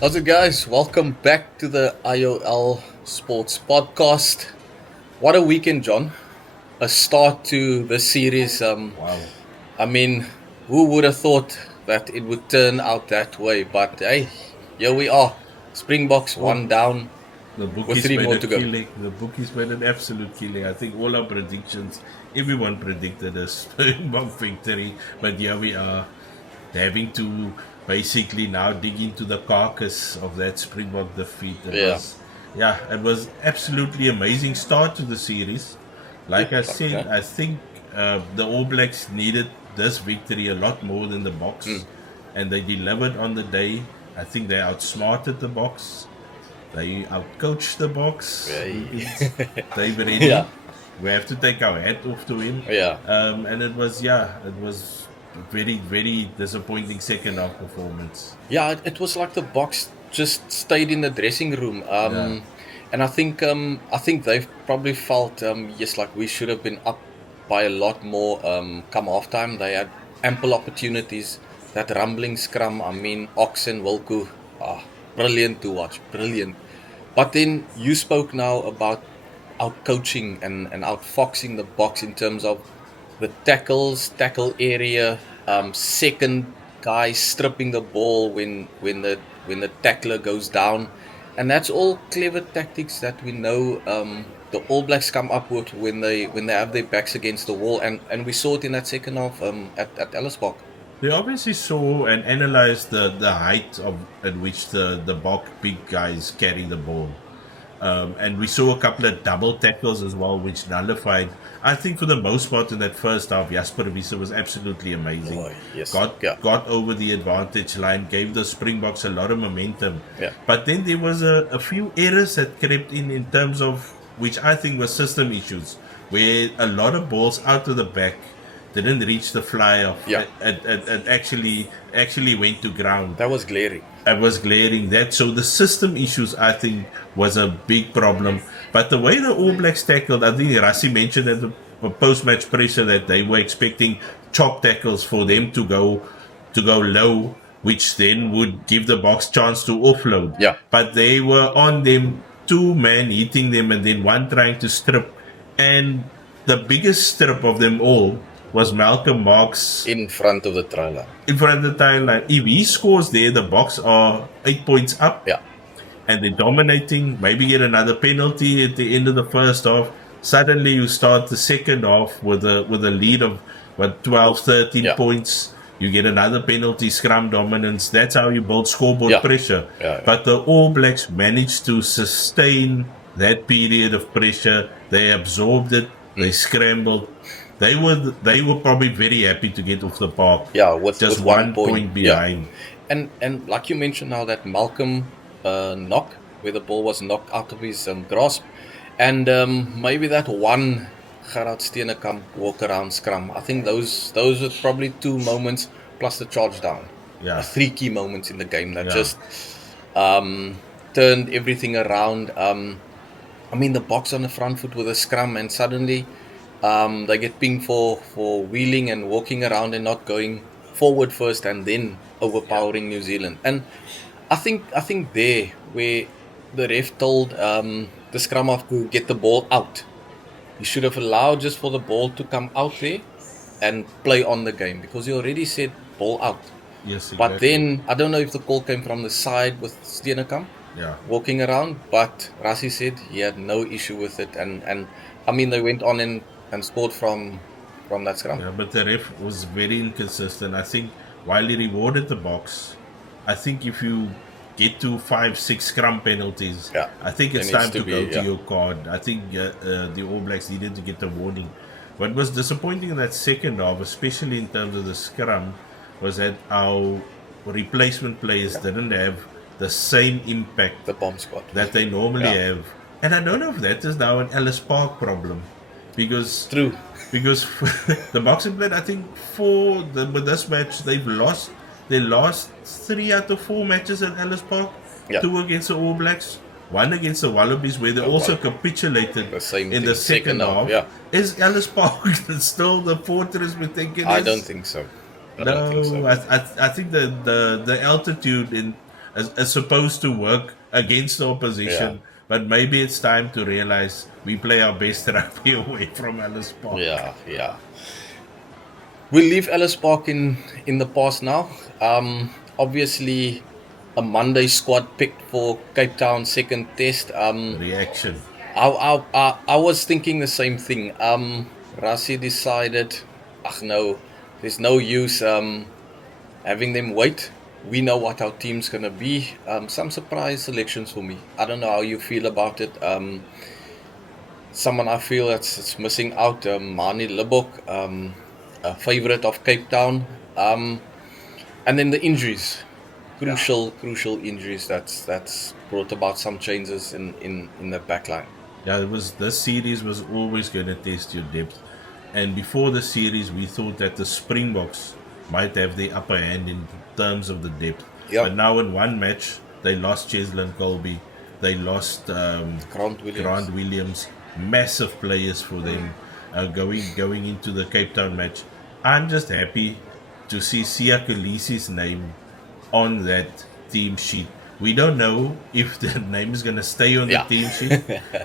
How's it, guys? Welcome back to the IOL Sports Podcast. What a weekend, John. A start to the series. Wow. I mean, who would have thought that it would turn out that way? But hey, here we are. Springboks Well, one down the with bookies three made more a to go. killing. The bookies made an absolute killing. I think all our predictions, everyone predicted a Springbok victory. But here we are, having to basically now dig into the carcass of that Springbok defeat. Yeah. It was absolutely amazing start to the series. Like I said, Okay. I think the All Blacks needed this victory a lot more than the Boks, and they delivered on the day. I think they outsmarted the Boks. They outcoached the Boks. Hey. They've Yeah. ready. We have to take our hat off to him. Yeah. And it was very, very disappointing second half performance. Yeah, it was like the box just stayed in the dressing room. Yeah. And I think they've probably felt yes, like we should have been up by a lot more come half time. They had ample opportunities. That rumbling scrum, I mean Ox and Wilco, brilliant to watch, brilliant. But then you spoke now about out coaching and outfoxing the box in terms of the tackle area, second guy stripping the ball when the tackler goes down, and that's all clever tactics that we know the All Blacks come up with when they have their backs against the wall, and we saw it in that second half at Ellis Park. They obviously saw and analyzed the height of at which the Bok big guys carry the ball. And we saw a couple of double tackles as well, which nullified. I think for the most part in that first half, Jasper Wiese was absolutely amazing. Oh, yes, Got yeah, got over the advantage line, gave the Springboks a lot of momentum. yeah, But then there was a few errors that crept in terms of which I think were system issues, where a lot of balls out of the back didn't reach the fly off. yeah. It actually went to ground. That was glaring. I was glaring that. So the system issues, I think, was a big problem. But the way the All Blacks tackled, I think Rassie mentioned at the post-match pressure that they were expecting chop tackles for them to go low, which then would give the box chance to offload. Yeah, But they were on them, two men hitting them, and then one trying to strip. And the biggest strip of them all was Malcolm Marx in front of the trailer. in front of the timeline. If he scores there, the Boks are 8 points up Yeah, and they're dominating. Maybe get another penalty at the end of the first half. Suddenly you start the second half with a lead of 12, 13 yeah, points. You get another penalty, scrum dominance. That's how you build scoreboard yeah, pressure. yeah. But the All Blacks managed to sustain that period of pressure. They absorbed it. They scrambled. They were probably very happy to get off the park. Yeah, with Just one one point. point Yeah, behind. and like you mentioned now that Malcolm knock where the ball was knocked out of his grasp, and maybe that one Gerard Steenekamp walk around scrum. I think those were probably two moments plus the charge down. Yeah. Three key moments in the game that Yeah. just turned everything around. I mean, the box on the front foot with a scrum, and suddenly they get pinged for wheeling and walking around and not going forward first, and then overpowering New Zealand. And I think there where the ref told the scrum half to get the ball out, he should have allowed just for the ball to come out there and play on the game, because he already said ball out. Yes, exactly. But then I don't know if the call came from the side with Steenekamp Yeah. walking around, but Rassie said he had no issue with it, and I mean they went on and scored from that scrum. Yeah, but the ref was very inconsistent. I think while he rewarded the Boks, I think if you get to 5, 6 scrum penalties, Yeah, I think it's there needs time to to go be, to yeah. your card. I think the All Blacks needed to get a warning. What was disappointing in that second half, especially in terms of the scrum, was that our replacement players didn't have the same impact The bomb squad. that they normally Yeah. have. And I don't know if that is now an Ellis Park problem, because True. because the boxing played, I think with this match they've lost. They lost 3 out of 4 matches at Ellis Park. Yeah. 2 against the All Blacks, 1 against the Wallabies, where they also capitulated The same in thing, the second half. yeah. Is Ellis Park still the fortress we think it is? I don't think so. I don't think so. No, I think the altitude in as supposed to work against the opposition. Yeah. But maybe it's time to realize we play our best rugby away from Ellis Park. Yeah. We'll leave Ellis Park in the past now. Obviously, a Monday squad picked for Cape Town second test. Reaction. I was thinking the same thing. Rassie decided, no, there's no use having them wait. We know what our team's gonna be. Some surprise selections for me. I don't know how you feel about it. Someone I feel that's missing out, Manie, Libbok, a favourite of Cape Town, and then the injuries, crucial injuries. That's brought about some changes in the backline. Yeah, this series was always going to test your depth, and before the series, we thought that the Springboks might have the upper hand in terms of the depth. Yeah. But now in one match, they lost Cheslin Colby, they lost Grant Williams, massive players for them going into the Cape Town match. I'm just happy to see Kolisi's name on that team sheet. We don't know if the name is going to stay on the team sheet.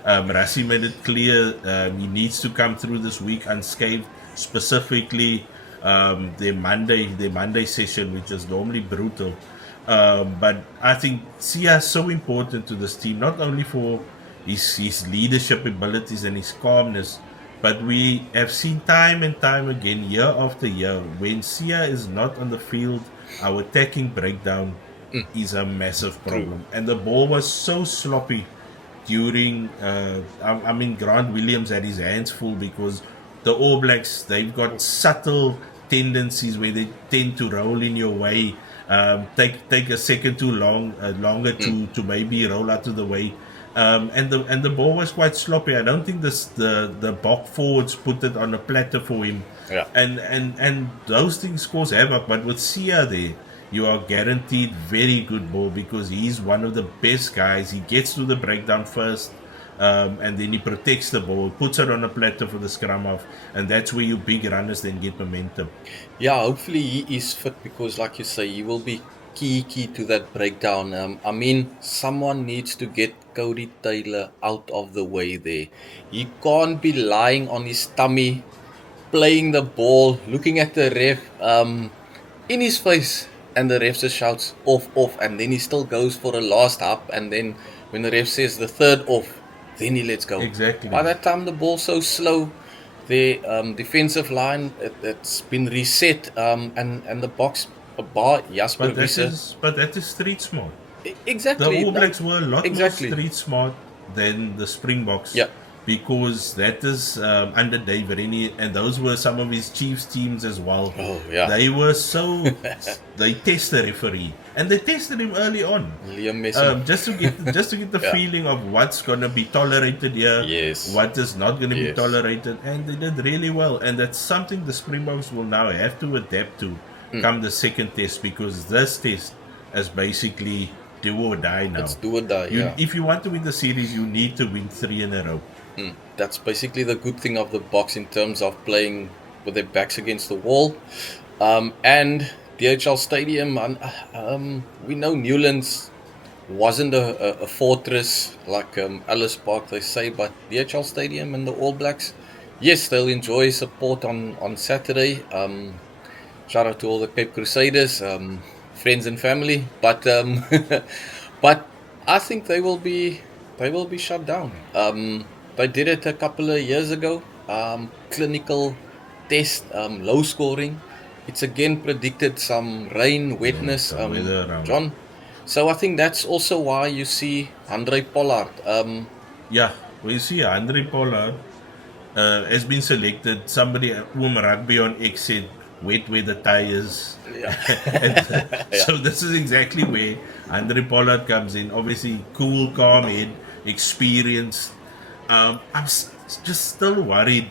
Rassie made it clear he needs to come through this week unscathed, specifically their Monday session, which is normally brutal. But I think Sia is so important to this team, not only for his leadership abilities and his calmness, but we have seen time and time again, year after year, when Sia is not on the field, our attacking breakdown is a massive problem. And the ball was so sloppy during, Grant Williams had his hands full because the All Blacks, they've got subtle tendencies where they tend to roll in your way, take a second too longer to maybe roll out of the way. And the ball was quite sloppy. I don't think the Bok forwards put it on a platter for him. Yeah. And those things cause havoc. But with Sia there, you are guaranteed very good ball because he's one of the best guys. He gets to the breakdown first, and then he protects the ball, puts it on a platter for the scrum off, and that's where your big runners then get momentum. Yeah, hopefully he is fit because, like you say, he will be key to that breakdown. Someone needs to get Cody Taylor out of the way there. He can't be lying on his tummy, playing the ball, looking at the ref in his face, and the ref just shouts off, and then he still goes for a last up, and then when the ref says the third off, then he lets go. Exactly. By that time, the ball's so slow. The defensive line, it's been reset, and the box bar, Jasper Wiese. But that is street smart. Exactly. The All Blacks were a lot more street smart than the Springboks. Yeah. Because that is under Dave Rennie, and those were some of his Chiefs teams as well. Oh, yeah. They were so... they test the referee. And they tested him early on. Just to get the feeling of what's going to be tolerated here, yes, what is not going to be tolerated. And they did really well. And that's something the Springboks will now have to adapt to come the second test, because this test is basically do or die now. It's do or die, If you want to win the series, you need to win 3 in a row. That's basically the good thing of the Boks in terms of playing with their backs against the wall. And DHL Stadium, we know Newlands wasn't a fortress like Ellis Park, they say, but DHL Stadium and the All Blacks, yes, they'll enjoy support on Saturday. Shout out to all the Cape Crusaders, friends and family, but but I think they will be shut down. They did it a couple of years ago. Clinical test, low scoring. It's again predicted some rain, wetness, John. So I think that's also why you see Handré Pollard. We see Handré Pollard has been selected. Somebody whom Rugby on X said, wet where the tires. So this is exactly where Handré Pollard comes in. Obviously, cool, calm head, experienced. I'm just still worried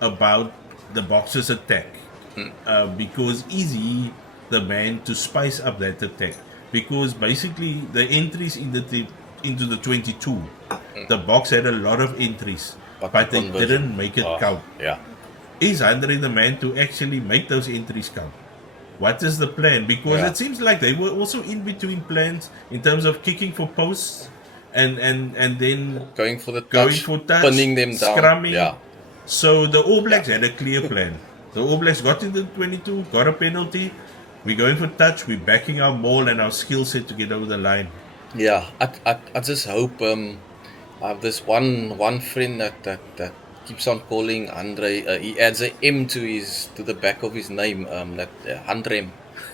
about the Boks' attack because is he the man to spice up that attack? Because basically the entries into the 22, the Boks had a lot of entries, but they didn't make it count. Yeah. Is Handre the man to actually make those entries count? what is the plan? Because Yeah. it seems like they were also in between plans in terms of kicking for posts and then Going for the going touch, for touch, pinning them down. scrumming. Yeah. So the All Blacks had a clear plan. The All Blacks got into the 22, got a penalty. We're going for touch. We're backing our maul and our skill set to get over the line. Yeah, I just hope I have this one friend that keeps on calling Handre. He adds a M to the back of his name, that Handre,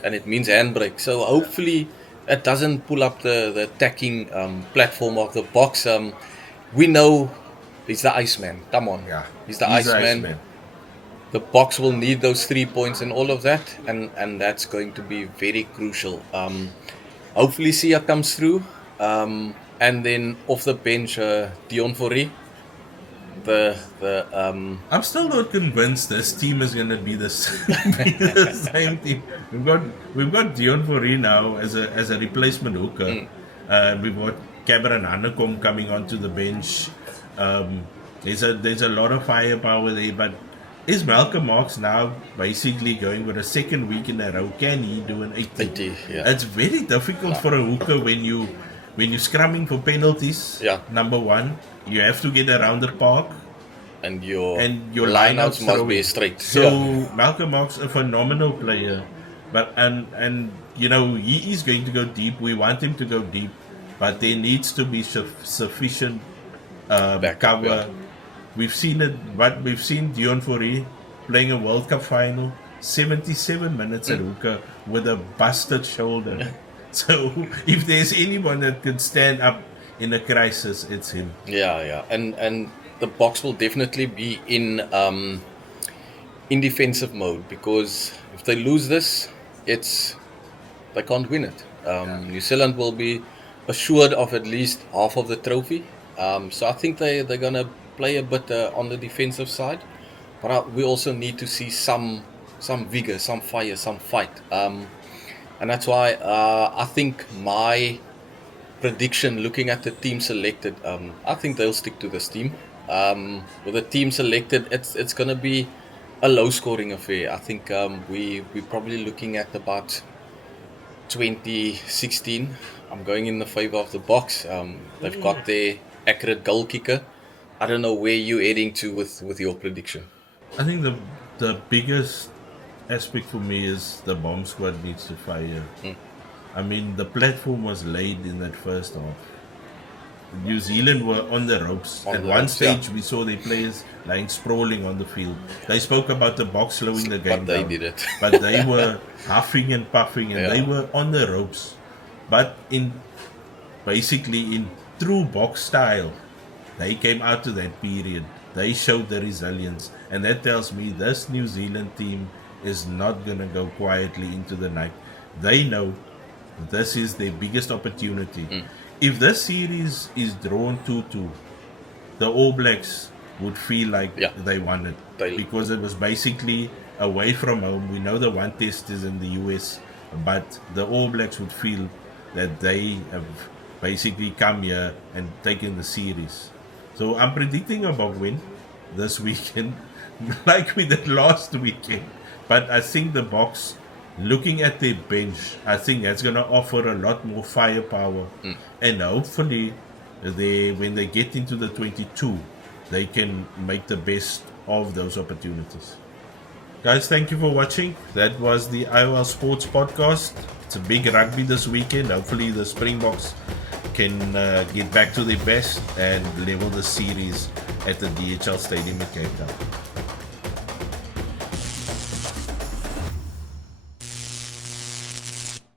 and it means handbrake. So hopefully it doesn't pull up the attacking platform of the Boks. We know he's the Iceman. Come on, Yeah, he's the he's the Iceman. Iceman. The Boks will need those 3 points and all of that, and that's going to be very crucial. Hopefully Sia comes through, and then off the bench, Dion Fourie. I'm still not convinced this team is going to be the same team. We've got Dion Fourie now as a replacement hooker. We've got Cameron Hanekom coming onto the bench. There's a lot of firepower there, but is Malcolm Marx now basically going with a second week in a row? Can he do an 80? 80, yeah. It's very difficult for a hooker when you're scrumming for penalties. Yeah. Number one, you have to get around the park. And your lineouts must be straight. So Malcolm Marx, a phenomenal player, but and he is going to go deep. We want him to go deep, but there needs to be sufficient cover. Yeah. We've seen it. But we've seen Dion Fourie playing a World Cup final, 77 minutes at hooker with a busted shoulder. So if there's anyone that can stand up in a crisis, it's him. Yeah, and the Boks will definitely be in defensive mode, because if they lose this, they can't win it. New Zealand will be assured of at least half of the trophy. So I think they're gonna play a bit on the defensive side, but we also need to see some vigor, some fire, some fight. And that's why I think my prediction, looking at the team selected, I think they'll stick to this team. With the team selected, it's going to be a low-scoring affair. I think we're probably looking at about 2016. I'm going in the favor of the Boks. They've got their accurate goal kicker. I don't know where you're heading to with your prediction. I think the biggest aspect for me is the bomb squad needs to fire. I mean, the platform was laid in that first half. New Zealand were on the ropes. At one stage, we saw their players lying sprawling on the field. They spoke about the Boks slowing the game But they down. did it. But they were huffing and puffing, and they were on the ropes. But basically in true Boks style, they came out to that period. They showed the resilience, and that tells me this New Zealand team is not going to go quietly into the night. They know this is their biggest opportunity. If this series is drawn 2-2, the All Blacks would feel like they won it, because it was basically away from home. We know the one test is in the US, but the All Blacks would feel that they have basically come here and taken the series. So I'm predicting a Bok win this weekend, like we did last weekend. But I think the Boks, looking at their bench, I think that's going to offer a lot more firepower. And hopefully, when they get into the 22, they can make the best of those opportunities. Guys, thank you for watching. That was the IOL Sports Podcast. It's a big rugby this weekend. Hopefully, the Springboks can get back to their best and level the series at the DHL Stadium in Cape Town.